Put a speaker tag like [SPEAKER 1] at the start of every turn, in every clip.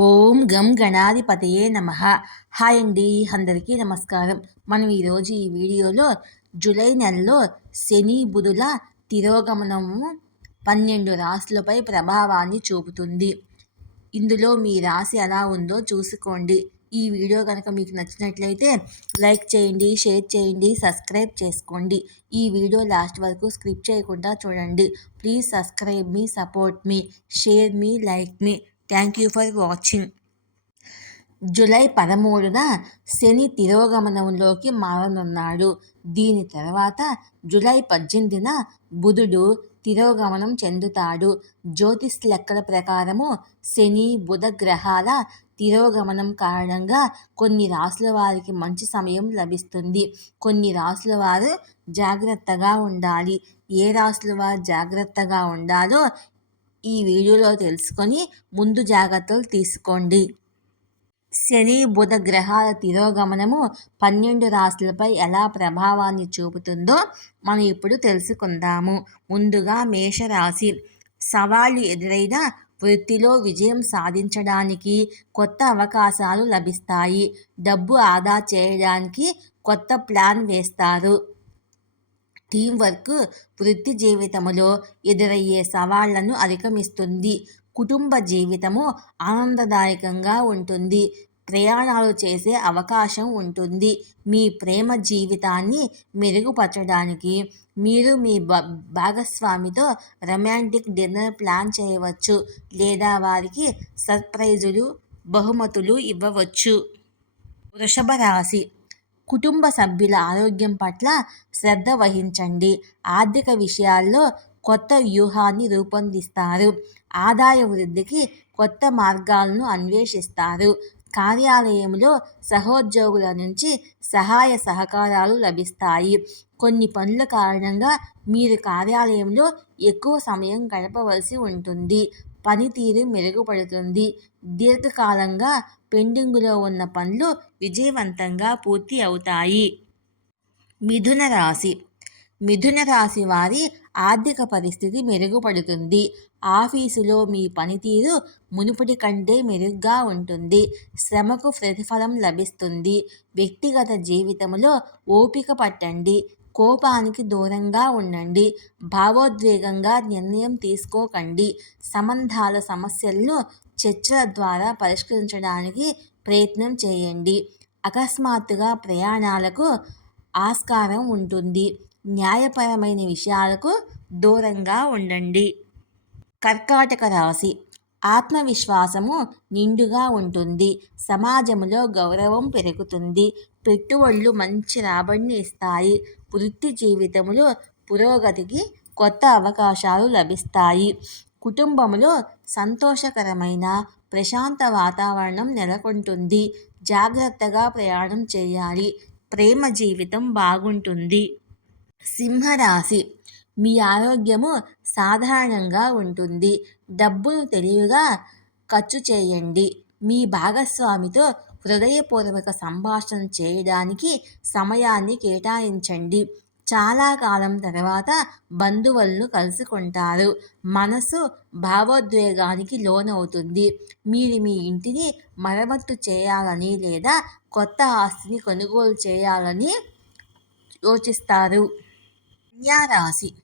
[SPEAKER 1] ఓం గం గణాధిపతయే నమ. హాయ్ అండి అందరికీ నమస్కారం. మనం ఈరోజు ఈ వీడియోలో జూలై నెలలో శని బుధుల తిరోగమనము పన్నెండు రాశులపై ప్రభావాన్ని చూపుతుంది. ఇందులో మీ రాశి ఎలా ఉందో చూసుకోండి. ఈ వీడియో కనుక మీకు నచ్చినట్లయితే లైక్ చేయండి షేర్ చేయండి సబ్స్క్రైబ్ చేసుకోండి. ఈ వీడియో లాస్ట్ వరకు స్క్రిప్ట్ చేయకుండా చూడండి. ప్లీజ్ సబ్స్క్రైబ్ మీ సపోర్ట్ మీ షేర్ మీ like me. Thank you for watching July పదమూడున శని తిరోగమనంలోకి మారనున్నాడు. దీని తర్వాత జూలై పద్దెనిమిదిన బుధుడు తిరోగమనం చెందుతాడు. జ్యోతిష్ లెక్కల ప్రకారము శని బుధ గ్రహాల తిరోగమనం కారణంగా కొన్ని రాసుల వారికి మంచి సమయం లభిస్తుంది. కొన్ని రాసుల వారు జాగ్రత్తగా ఉండాలి. ఏ రాసుల వారు జాగ్రత్తగా ఉండాలో ఈ వీడియోలో తెలుసుకొని ముందు జాగ్రత్తలు తీసుకోండి. శని బుధ గ్రహాల తిరోగమనము పన్నెండు రాశులపై ఎలా ప్రభావాన్ని చూపుతుందో మనం ఇప్పుడు తెలుసుకుందాము. ముందుగా మేషరాశి. సవాళ్ళు ఎదురైన వృత్తిలో విజయం సాధించడానికి కొత్త అవకాశాలు లభిస్తాయి. డబ్బు ఆదా చేయడానికి కొత్త ప్లాన్ వేస్తారు. టీం వర్క్ వృత్తి జీవితంలో ఎదురయ్యే సవాళ్ళను అధిగమిస్తుంది. కుటుంబ జీవితము ఆనందదాయకంగా ఉంటుంది. ప్రయాణాలు చేసే అవకాశం ఉంటుంది. మీ ప్రేమ జీవితాన్ని మెరుగుపరచడానికి మీరు మీ భాగస్వామితో రొమాంటిక్ డిన్నర్ ప్లాన్ చేయవచ్చు లేదా వారికి సర్ప్రైజులు బహుమతులు ఇవ్వవచ్చు. వృషభ రాశి కుటుంబ సభ్యుల ఆరోగ్యం పట్ల శ్రద్ధ వహించండి. ఆర్థిక విషయాల్లో కొత్త వ్యూహాన్ని రూపొందిస్తారు. ఆదాయ వృద్ధికి కొత్త మార్గాలను అన్వేషిస్తారు. కార్యాలయంలో సహోద్యోగుల నుంచి సహాయ సహకారాలు లభిస్తాయి. కొన్ని పనుల కారణంగా మీరు కార్యాలయంలో ఎక్కువ సమయం గడపవలసి ఉంటుంది. పనితీరు మెరుగుపడుతుంది. దీర్ఘకాలంగా పెండింగులో ఉన్న పనులు విజయవంతంగా పూర్తి అవుతాయి. మిథున రాశి. మిథున రాశి వారి ఆర్థిక పరిస్థితి మెరుగుపడుతుంది. ఆఫీసులో మీ పనితీరు మునుపటి కంటే మెరుగ్గా ఉంటుంది. శ్రమకు ప్రతిఫలం లభిస్తుంది. వ్యక్తిగత జీవితంలో ఓపిక పట్టండి. కోపానికి దూరంగా ఉండండి. భావోద్వేగంగా నిర్ణయం తీసుకోకండి. సంబంధాల సమస్యలను చర్చల ద్వారా పరిష్కరించడానికి ప్రయత్నం చేయండి. అకస్మాత్తుగా ప్రయాణాలకు ఆస్కారం ఉంటుంది. న్యాయపరమైన విషయాలకు దూరంగా ఉండండి. కర్కాటక రాశి ఆత్మవిశ్వాసము నిండుగా ఉంటుంది. సమాజంలో గౌరవం పెరుగుతుంది. పెట్టుబడులు మంచి రాబడిని ఇస్తాయి. వృత్తి జీవితంలో పురోగతికి కొత్త అవకాశాలు లభిస్తాయి. కుటుంబంలో సంతోషకరమైన ప్రశాంత వాతావరణం నెలకొంటుంది. జాగ్రత్తగా ప్రయాణం చేయాలి. ప్రేమ జీవితం బాగుంటుంది. సింహరాశి. మీ ఆరోగ్యము సాధారణంగా ఉంటుంది. డబ్బును తెలివిగా ఖర్చు చేయండి. మీ భాగస్వామితో హృదయపూర్వక సంభాషణ చేయడానికి సమయాన్ని కేటాయించండి. చాలా కాలం తర్వాత బంధువులను కలుసుకుంటారు. మనసు భావోద్వేగానికి లోనవుతుంది. మీరు మీ ఇంటిని మరమ్మత్తు చేయాలని లేదా కొత్త ఆస్తిని కొనుగోలు చేయాలని యోచిస్తారు. కన్యారాశి.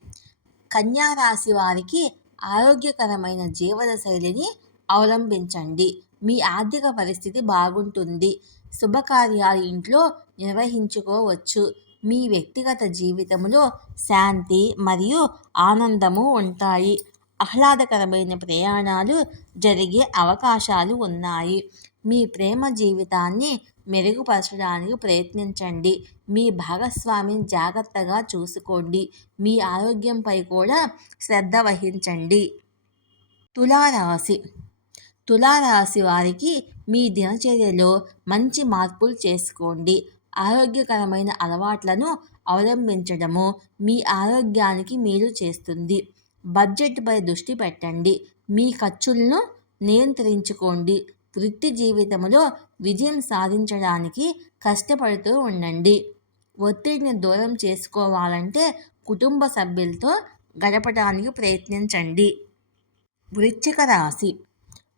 [SPEAKER 1] కన్యారాశి వారికి ఆరోగ్యకరమైన జీవన శైలిని అవలంబించండి. మీ ఆర్థిక పరిస్థితి బాగుంటుంది. శుభకార్యాలు ఇంట్లో నిర్వహించుకోవచ్చు. మీ వ్యక్తిగత జీవితంలో శాంతి మరియు ఆనందము ఉంటాయి. ఆహ్లాదకరమైన ప్రయాణాలు జరిగే అవకాశాలు ఉన్నాయి. మీ ప్రేమ జీవితాన్ని మెరుగుపరచడానికి ప్రయత్నించండి. మీ భాగస్వామిని జాగ్రత్తగా చూసుకోండి. మీ ఆరోగ్యంపై కూడా శ్రద్ధ వహించండి. తులారాశి. తులారాశి వారికి మీ దినచర్యలో మంచి మార్పులు చేసుకోండి. ఆరోగ్యకరమైన అలవాట్లను అవలంబించడము మీ ఆరోగ్యానికి మీరు చేస్తుంది. బడ్జెట్పై దృష్టి పెట్టండి. మీ ఖర్చులను నియంత్రించుకోండి. వృత్తి జీవితంలో విజయం సాధించడానికి కష్టపడుతూ ఉండండి. ఒత్తిడిని దూరం చేసుకోవాలంటే కుటుంబ సభ్యులతో గడపడానికి ప్రయత్నించండి. వృశ్చిక రాశి.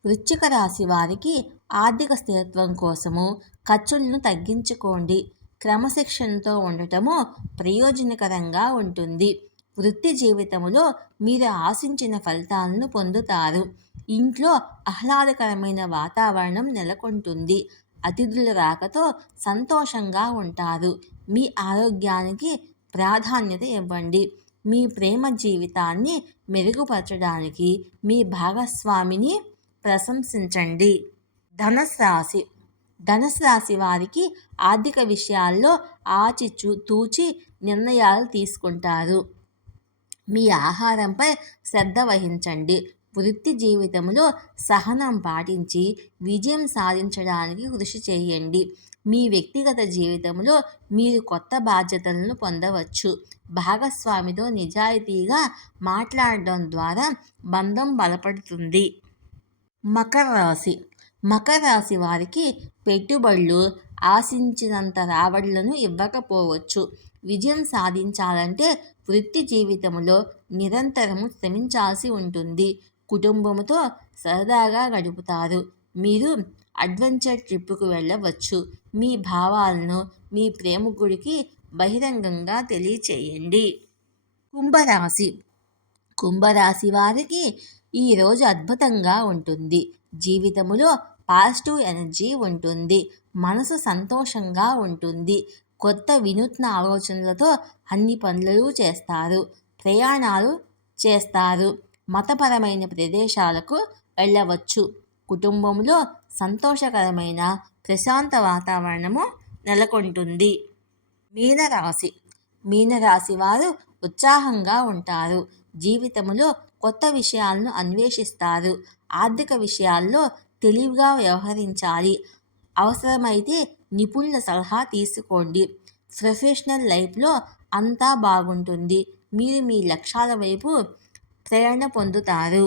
[SPEAKER 1] వృశ్చిక రాశి వారికి ఆర్థిక స్థిరత్వం కోసము ఖర్చులను తగ్గించుకోండి. క్రమశిక్షణతో ఉండటము ప్రయోజనకరంగా ఉంటుంది. వృత్తి జీవితంలో మీరు ఆశించిన ఫలితాలను పొందుతారు. ఇంట్లో ఆహ్లాదకరమైన వాతావరణం నెలకొంటుంది. అతిథుల రాకతో సంతోషంగా ఉంటారు. మీ ఆరోగ్యానికి ప్రాధాన్యత ఇవ్వండి. మీ ప్రేమ జీవితాన్ని మెరుగుపరచడానికి మీ భాగస్వామిని ప్రశంసించండి. ధనస్ రాశి. ధనస్ రాశి వారికి ఆర్థిక విషయాల్లో ఆచిచూ తూచి నిర్ణయాలు తీసుకుంటారు. మీ ఆహారంపై శ్రద్ధ వహించండి. వృత్తి జీవితంలో సహనం పాటించి విజయం సాధించడానికి కృషి చేయండి. మీ వ్యక్తిగత జీవితంలో మీరు కొత్త బాధ్యతలను పొందవచ్చు. భాగస్వామితో నిజాయితీగా మాట్లాడడం ద్వారా బంధం బలపడుతుంది. మకర రాశి. మకర రాశి వారికి పెట్టుబడులు ఆశించినంత రాబడులను ఇవ్వకపోవచ్చు. విజయం సాధించాలంటే వృత్తి జీవితంలో నిరంతరము శ్రమించాల్సి ఉంటుంది. కుటుంబంతో సరదాగా గడుపుతారు. మీరు అడ్వెంచర్ ట్రిప్కు వెళ్ళవచ్చు. మీ భావాలను మీ ప్రేమికుడికి బహిరంగంగా తెలియచేయండి. కుంభరాశి. కుంభరాశి వారికి ఈరోజు అద్భుతంగా ఉంటుంది. జీవితంలో పాజిటివ్ ఎనర్జీ ఉంటుంది. మనసు సంతోషంగా ఉంటుంది. కొత్త వినూత్న ఆలోచనలతో అన్ని పనులు చేస్తారు. ప్రయాణాలు చేస్తారు. మతపరమైన ప్రదేశాలకు వెళ్ళవచ్చు. కుటుంబంలో సంతోషకరమైన ప్రశాంత వాతావరణము నెలకొంటుంది. మీనరాశి. మీనరాశి వారు ఉత్సాహంగా ఉంటారు. జీవితంలో కొత్త విషయాలను అన్వేషిస్తారు. ఆర్థిక విషయాల్లో తెలివిగా వ్యవహరించాలి. అవసరమైతే నిపుణుల సలహా తీసుకోండి. ప్రొఫెషనల్ లైఫ్లో అంతా బాగుంటుంది. మీరు మీ లక్ష్యాల వైపు ప్రేరణ పొందుతారు.